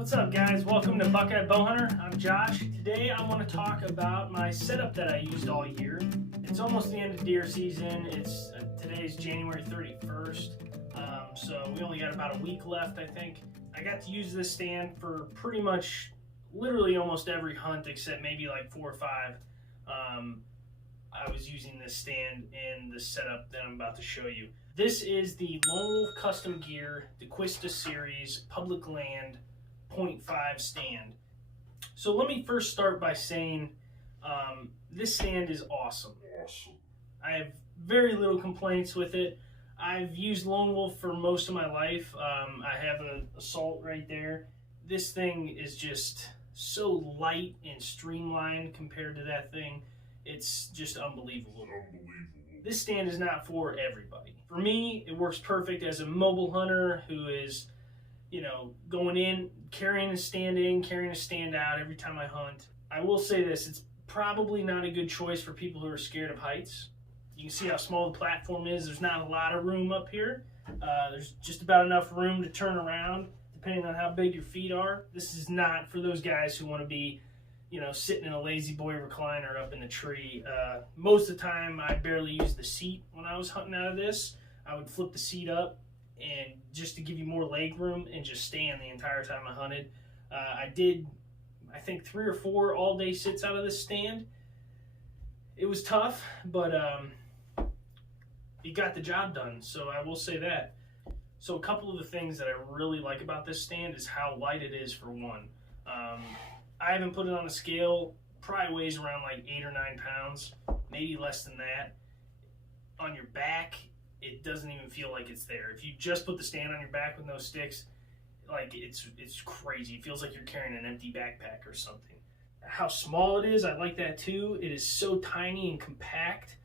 What's up, guys? Welcome to Buckeye Bowhunter. I'm Josh. Today I want to talk about my setup that I used all year. It's almost the end of deer season. Today's January 31st, so we only got about a week left, I think. I got to use this stand for pretty much literally almost every hunt except maybe like 4 or 5. I was using this stand in the setup that I'm about to show you. This is the Lone Wolf Custom Gear, the Quista Series Public Land 0.5 stand. So let me first start by saying this stand is awesome. I have very little complaints with it. I've used Lone Wolf for most of my life. I have an Assault right there. This thing is just so light and streamlined compared to that thing. It's just unbelievable. This stand is not for everybody. For me, it works perfect as a mobile hunter who is, you know, going in, carrying a stand in, carrying a stand out every time I hunt. I will say this, it's probably not a good choice for people who are scared of heights. You can see how small the platform is. There's not a lot of room up here. There's just about enough room to turn around, depending on how big your feet are. This is not for those guys who want to be, you know, sitting in a lazy boy recliner up in the tree. Most of the time, I barely used the seat when I was hunting out of this. I would flip the seat up and just to give you more leg room and just stand the entire time I hunted. I did, I think, 3 or 4 all-day sits out of this stand. It was tough, but it got the job done, so I will say that. So a couple of the things that I really like about this stand is how light it is, for one. I haven't put it on a scale, probably weighs around like 8 or 9 pounds, maybe less than that. On your back, it doesn't even feel like it's there. If you just put the stand on your back with no sticks, like it's crazy. It feels like you're carrying an empty backpack or something. How small it is, I like that too. It is so tiny and compact.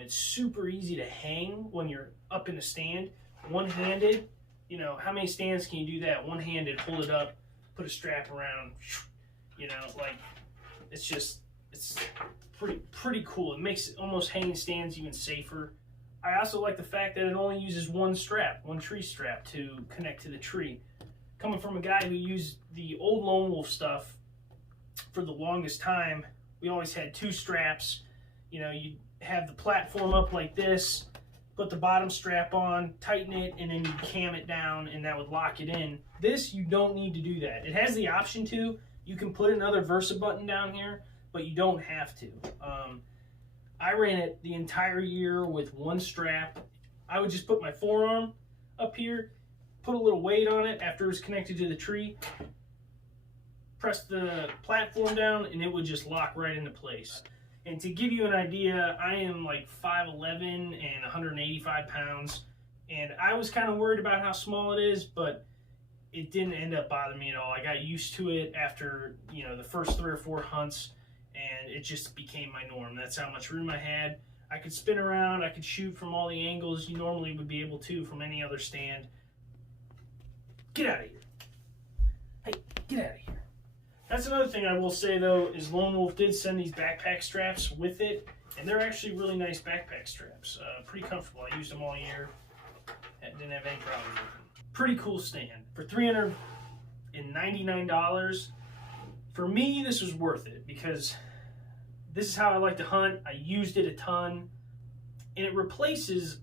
It's super easy to hang when you're up in the stand. One-handed, you know, how many stands can you do that? One-handed, hold it up, put a strap around, you know, like, it's pretty cool. It makes almost hanging stands even safer. I also like the fact that it only uses one tree strap to connect to the tree. Coming from a guy who used the old Lone Wolf stuff for the longest time, we always had 2 straps. You know, you have the platform up like this, put the bottom strap on, tighten it, and then you cam it down, and that would lock it in. This, you don't need to do that. It has the option to. You can put another Versa button down here, but you don't have to. I ran it the entire year with 1 strap. I would just put my forearm up here, put a little weight on it after it was connected to the tree, press the platform down, and it would just lock right into place. And to give you an idea, I am like 5'11" and 185 pounds, and I was kind of worried about how small it is, but it didn't end up bothering me at all. I got used to it after, you know, the first 3 or 4 hunts, and it just became my norm. That's how much room I had. I could spin around, I could shoot from all the angles you normally would be able to from any other stand. Get out of here. Hey, get out of here. That's another thing I will say, though, is Lone Wolf did send these backpack straps with it, and they're actually really nice backpack straps. Pretty comfortable. I used them all year. Didn't have any problems with them. Pretty cool stand. For $399, for me, this was worth it because this is how I like to hunt. I used it a ton, and it replaces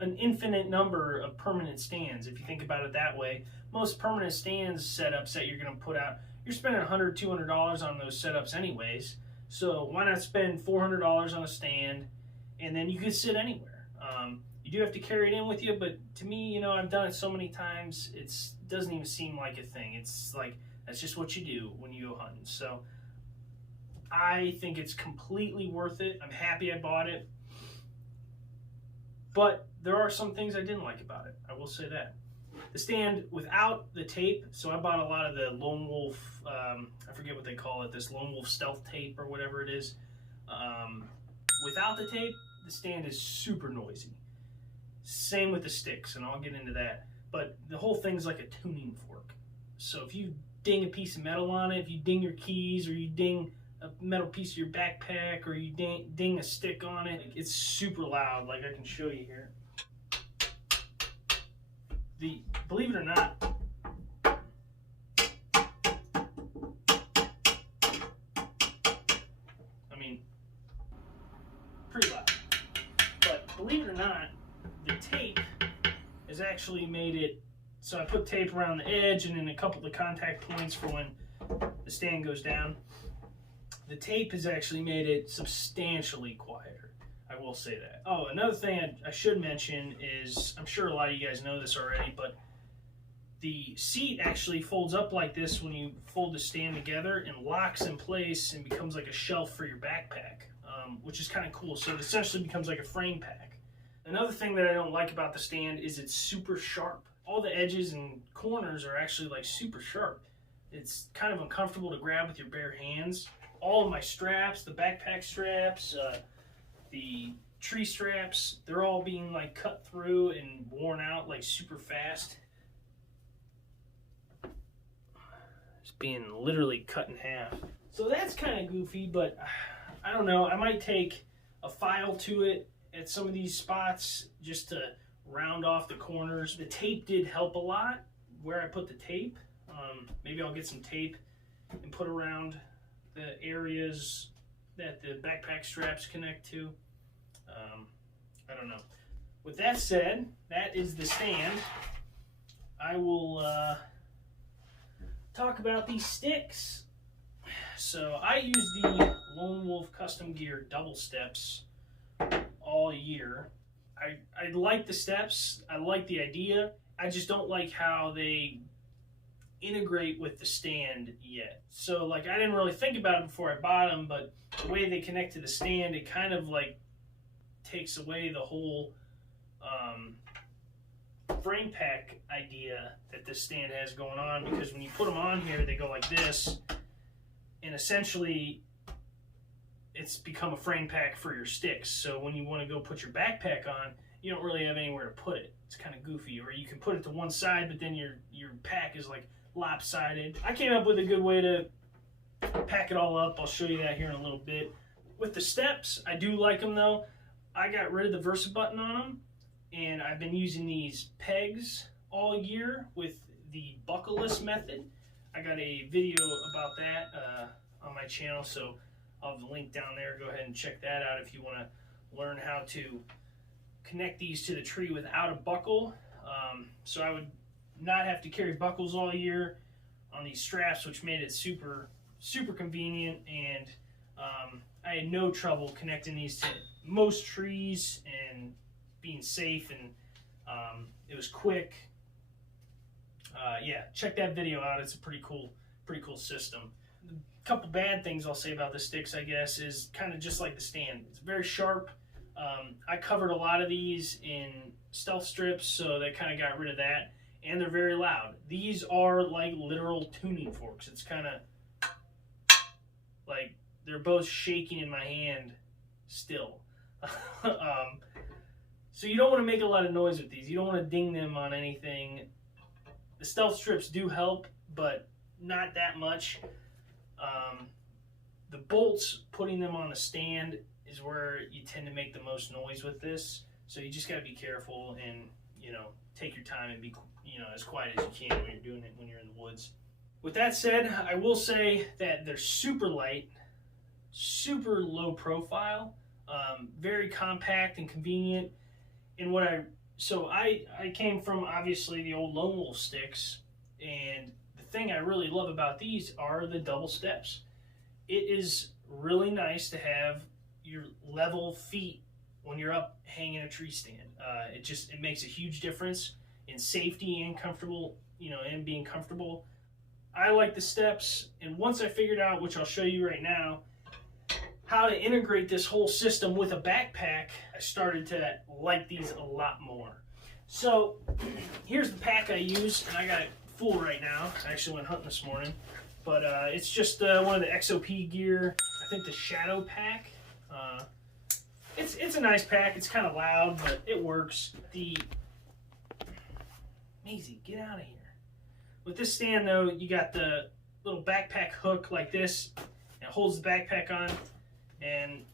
an infinite number of permanent stands. If you think about it that way, most permanent stands setups that you're going to put out, you're spending $100, $200 on those setups anyways. So why not spend $400 on a stand, and then you can sit anywhere. You do have to carry it in with you, but to me, you know, I've done it so many times, it doesn't even seem like a thing. It's like, that's just what you do when you go hunting. So I think it's completely worth it. I'm happy I bought it. But there are some things I didn't like about it. I will say that. The stand without the tape, so I bought a lot of the Lone Wolf, I forget what they call it, this Lone Wolf stealth tape or whatever it is. Without the tape, the stand is super noisy. Same with the sticks, and I'll get into that. But the whole thing's like a tuning fork. So if you ding a piece of metal on it, if you ding your keys, or you ding a metal piece of your backpack, or you ding a stick on it, it's super loud, like I can show you here. Believe it or not, believe it or not, the tape has actually made it, so I put tape around the edge and then a couple of the contact points for when the stand goes down. The tape has actually made it substantially quieter. I will say that. Oh, another thing I should mention is, I'm sure a lot of you guys know this already, but the seat actually folds up like this when you fold the stand together and locks in place and becomes like a shelf for your backpack, which is kind of cool. So it essentially becomes like a frame pack. Another thing that I don't like about the stand is it's super sharp. All the edges and corners are actually like super sharp. It's kind of uncomfortable to grab with your bare hands. All of my straps, the backpack straps, the tree straps, they're all being like cut through and worn out like super fast. It's being literally cut in half. So that's kind of goofy, but I don't know. I might take a file to it at some of these spots just to round off the corners. The tape did help a lot where I put the tape. Maybe I'll get some tape and put around the areas that the backpack straps connect to. I don't know. With that said, that is the stand. I will talk about these sticks. So I use the Lone Wolf Custom Gear double steps all year. I like the steps. I like the idea. I just don't like how they integrate with the stand yet. So like I didn't really think about it before I bought them, but the way they connect to the stand, it kind of like takes away the whole frame pack idea that this stand has going on, because when you put them on here, they go like this, and essentially it's become a frame pack for your sticks. So when you want to go put your backpack on, you don't really have anywhere to put it. It's kind of goofy. Or you can put it to one side, but then your pack is like lopsided. I came up with a good way to pack it all up. I'll show you that here in a little bit. With the steps, I do like them though. I got rid of the Versa button on them, and I've been using these pegs all year with the buckleless method. I got a video about that on my channel, so I'll have the link down there. Go ahead and check that out if you want to learn how to connect these to the tree without a buckle. So I would not have to carry buckles all year on these straps, which made it super convenient, and I had no trouble connecting these to most trees and being safe, and it was quick. Yeah, check that video out. It's a pretty cool system. A couple bad things I'll say about the sticks, I guess, is kind of just like the stand. It's very sharp. I covered a lot of these in stealth strips, so they kind of got rid of that, and they're very loud. These are like literal tuning forks. It's kind of like they're both shaking in my hand still. So you don't want to make a lot of noise with these. You don't want to ding them on anything. The stealth strips do help, but not that much. The bolts, putting them on the stand is where you tend to make the most noise with this. So you just got to be careful and, take your time and be, as quiet as you can when you're doing it when you're in the woods. With that said, I will say that they're super light, super low profile, very compact and convenient. And I came from obviously the old Lone Wolf sticks, and the thing I really love about these are the double steps. It is really nice to have your level feet when you're up hanging a tree stand. It makes a huge difference in safety and comfortable, and being comfortable. I like the steps, and once I figured out, which I'll show you right now, how to integrate this whole system with a backpack, I started to like these a lot more. So here's the pack I use, and I got it full right now. I actually went hunting this morning, but it's just one of the XOP gear. I think the Shadow pack. It's a nice pack. It's kind of loud, but it works. Maisie, get out of here. With this stand though, you got the little backpack hook like this. It holds the backpack on. And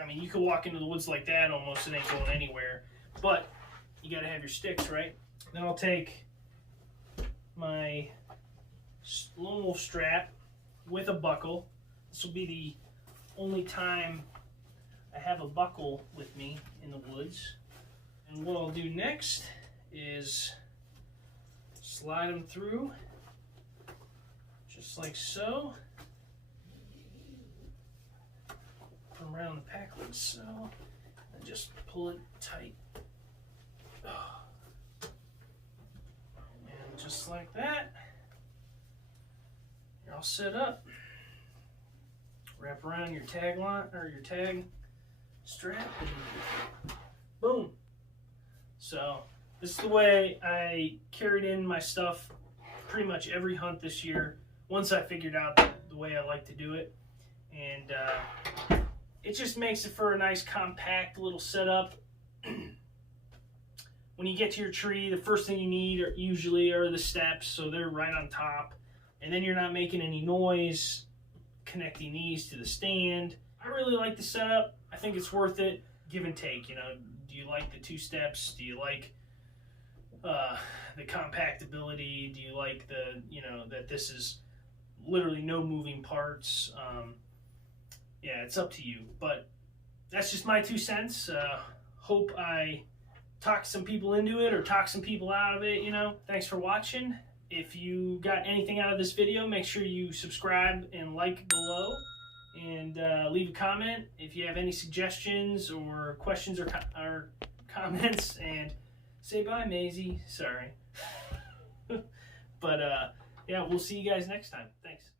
I mean, you could walk into the woods like that almost, it ain't going anywhere. But you gotta have your sticks, right? Then I'll take my Lone Wolf strap with a buckle. This will be the only time I have a buckle with me in the woods. And what I'll do next is slide them through just like so, from around the pack like so, and just pull it tight. And just like that, you're all set up. Wrap around your tag line or your tag strap, and boom. So this is the way I carried in my stuff pretty much every hunt this year, once I figured out the way I like to do it. And it just makes it for a nice compact little setup. When you get to your tree, the first thing you need usually are the steps, so they're right on top. And then you're not making any noise connecting these to the stand. I really like the setup. I think it's worth it. Give and take, you know. Do you like the 2 steps? Do you like the compactability? Do you like the, you know, that this is literally no moving parts? Yeah, it's up to you. But that's just my 2 cents. Hope I talk some people into it or talk some people out of it, you know. Thanks for watching. If you got anything out of this video, make sure you subscribe and like below, and leave a comment if you have any suggestions or questions or comments. And say bye, Maisie. Sorry. But yeah, we'll see you guys next time. Thanks.